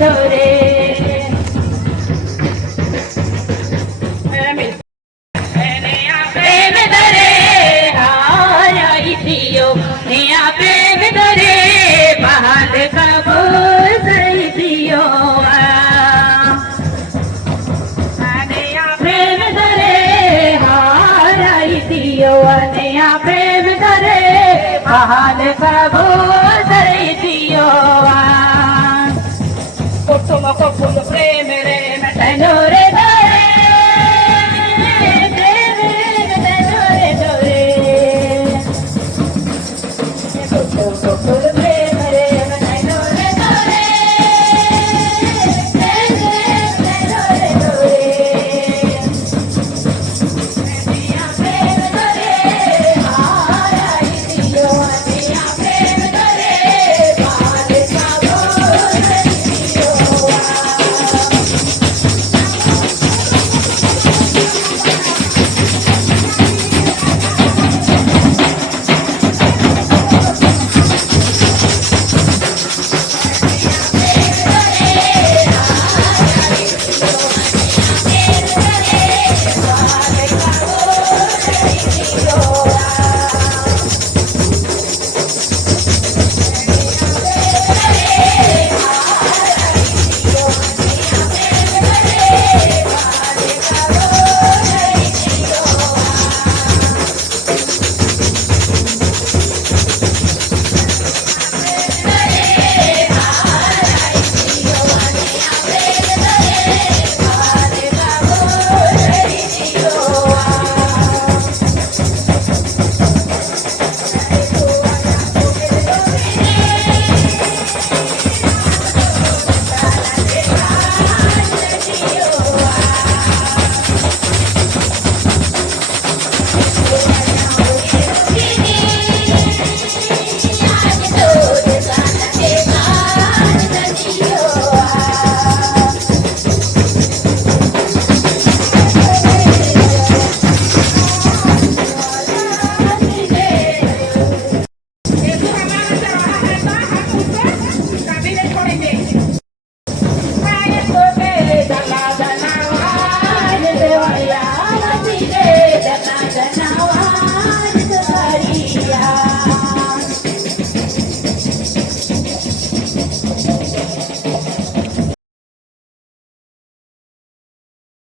धोरे प्रेम धरे हाराई दियो नया प्रेम धरे बहाल कबूल सही दियो प्रेम धरे हाराई दियो नया प्रेम धरे बहाल कबूल सही दियो तुम को फुल प्रेम रे मैं तनोरे धरे